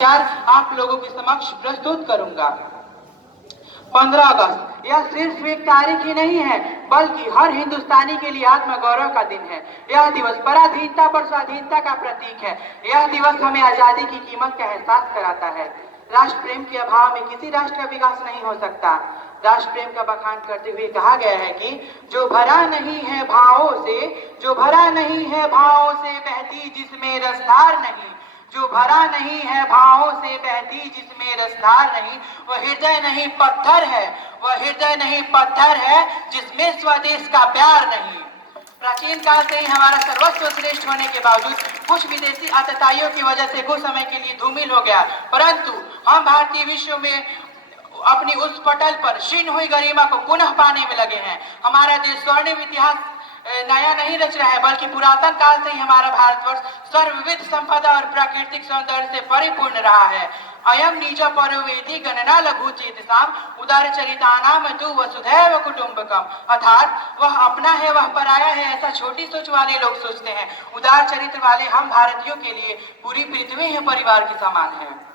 विचार आप लोगों के समक्ष प्रस्तुत करूंगा। 15 अगस्त यह सिर्फ एक तारीख ही नहीं है, बल्कि हर हिंदुस्तानी के लिए आत्मगौरव का दिन है। यह दिवस पराधीनता पर स्वाधीनता का प्रतीक है। यह दिवस हमें आजादी की कीमत का एहसास कराता है। राष्ट्र प्रेम के अभाव में किसी राष्ट्र का विकास नहीं हो सकता। राष्ट्र प्रेम का बखान करते हुए कहा गया है कि जो भरा नहीं है भावों से, जो भरा नहीं है भावों से बहती जिसमें रसधार नहीं, जो भरा नहीं है भावों से बहती जिसमें रसधार नहीं, वह हृदय नहीं पत्थर है, वह हृदय नहीं पत्थर है जिसमें स्वदेश का प्यार नहीं। प्राचीन काल से ही हमारा सर्वस्व श्रेष्ठ होने के बावजूद कुछ विदेशी आतताइयों की वजह से कुछ समय के लिए धूमिल हो गया, परंतु हम भारतीय विश्व में अपनी उस पटल पर क्षीण हुई गरिमा को पुनः पाने में लगे हैं। हमारा देश स्वर्णिम इतिहास नया नहीं रच रहा है, बल्कि पुरातन काल से ही हमारा भारतवर्ष सर्वविध संपदा और प्राकृतिक सौंदर्य से परिपूर्ण रहा है। अयम निज परवेदी गणना लघु चेतसाम उदार चरितानाम तु वसुधैव कुटुंबकम, अर्थात वह अपना है वह पराया है, ऐसा छोटी सोच वाले लोग सोचते हैं। उदार चरित्र वाले हम भारतीयों के लिए पूरी पृथ्वी ही परिवार के समान है।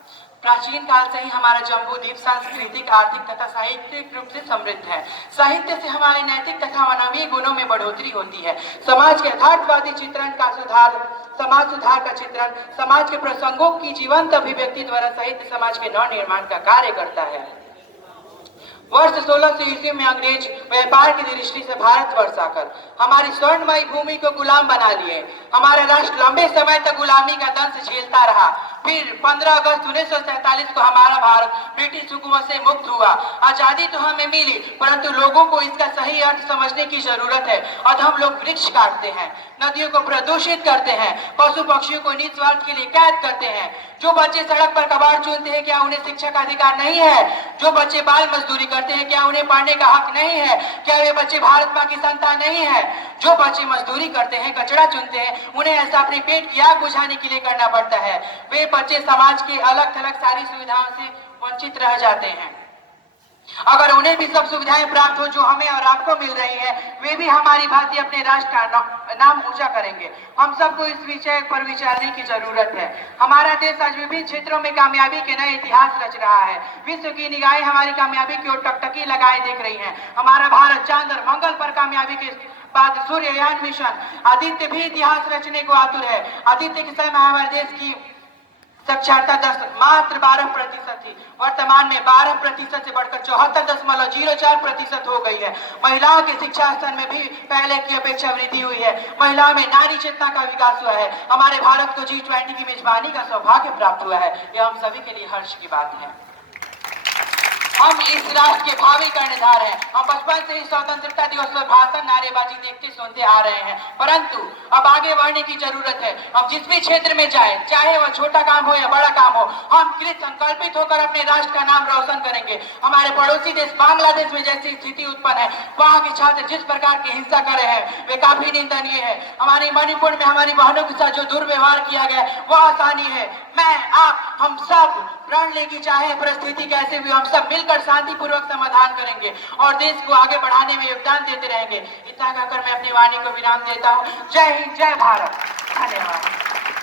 प्राचीन काल से ही हमारा जम्बू द्वीप सांस्कृतिक, आर्थिक तथा साहित्यिक रूप से समृद्ध है। साहित्य से हमारे नैतिक तथा मानवीय गुणों में बढ़ोतरी होती है। समाज के यथार्थवादी चित्रण का सुधार, समाज सुधार का चित्रण, समाज के प्रसंगों की जीवंत अभिव्यक्ति द्वारा साहित्य समाज के नव निर्माण का कार्य करता है। वर्ष 1600 ईस्वी में अंग्रेज व्यापार की दृष्टि से भारतवर्ष आकर हमारी स्वर्णमयी भूमि को गुलाम बना लिए। हमारा राष्ट्र लंबे समय तक गुलामी का दंश झेलता रहा। फिर 15 अगस्त 1947 को हमारा भारत ब्रिटिश हुकूमत से मुक्त हुआ। आजादी तो हमें मिली, परंतु लोगों को इसका सही अर्थ समझने की जरूरत है। अब हम लोग वृक्ष काटते हैं, नदियों को प्रदूषित करते हैं, पशु पक्षियों को निज स्वार्थ के लिए कैद करते हैं। जो बच्चे सड़क पर कबाड़ चुनते हैं, क्या उन्हें शिक्षा का अधिकार नहीं है? जो बच्चे बाल मजदूरी करते हैं, क्या उन्हें पढ़ने का हक नहीं है? क्या वे बच्चे भारत माँ की संतान नहीं है? जो बच्चे मजदूरी करते हैं, कचरा चुनते हैं, उन्हें ऐसा अपने पेट की आग बुझाने के लिए करना पड़ता है। वे बच्चे समाज के अलग थलग सारी सुविधाओं से वंचित रह जाते हैं। अगर उन्हें भी सब सुविधाएं प्राप्त हो जो हमें और आपको मिल रही है, वे भी हमारी भांति अपने राष्ट्र का नाम ऊंचा करेंगे। हम सबको इस विषय पर विचारने की जरूरत है। हमारा देश आज विभिन्न क्षेत्रों में कामयाबी के नए इतिहास रच रहा है। विश्व की निगाहें हमारी कामयाबी की ओर टकटकी लगाए देख रही है। हमारा भारत चांद और मंगल पर कामयाबी के बाद सूर्ययान मिशन, आदित्य भी इतिहास रचने को आतुर है। आदित्य के समय हमारे देश की साक्षरता दर मात्र 12% थी, वर्तमान में 12% से बढ़कर 74.04% हो गई है। महिलाओं की शिक्षा स्तर में भी पहले की अपेक्षा वृद्धि हुई है। महिलाओं में नारी चेतना का विकास हुआ है। हमारे भारत को G20 की मेजबानी का सौभाग्य प्राप्त हुआ है। यह हम सभी के लिए हर्ष की बात है। हम इस राष्ट्र के भावी कर्णधार हैं। हम बचपन से ही स्वतंत्रता दिवस पर भाषण, नारेबाजी देखते सुनते आ रहे हैं, परंतु अब आगे बढ़ने की जरूरत है। हम जिस भी क्षेत्र में जाएं, चाहे वह छोटा काम हो या बड़ा काम हो, हम कृत संकल्पित होकर अपने राष्ट्र का नाम रोशन करेंगे। हमारे पड़ोसी देश बांग्लादेश में जैसी स्थिति उत्पन्न है, वहाँ के छात्र जिस प्रकार की हिंसा कर रहे हैं, वे काफी निंदनीय है। हमारे मणिपुर में हमारी बहनों के साथ जो दुर्व्यवहार किया गया, वह आसानी है। मैं, आप, हम सब प्रण लेगी चाहे परिस्थिति कैसे भी, हम सब मिलकर शांतिपूर्वक समाधान करेंगे और देश को आगे बढ़ाने में योगदान देते रहेंगे। इतना कहकर मैं अपनी वाणी को विराम देता हूँ। जय हिंद, जय भारत, धन्यवाद।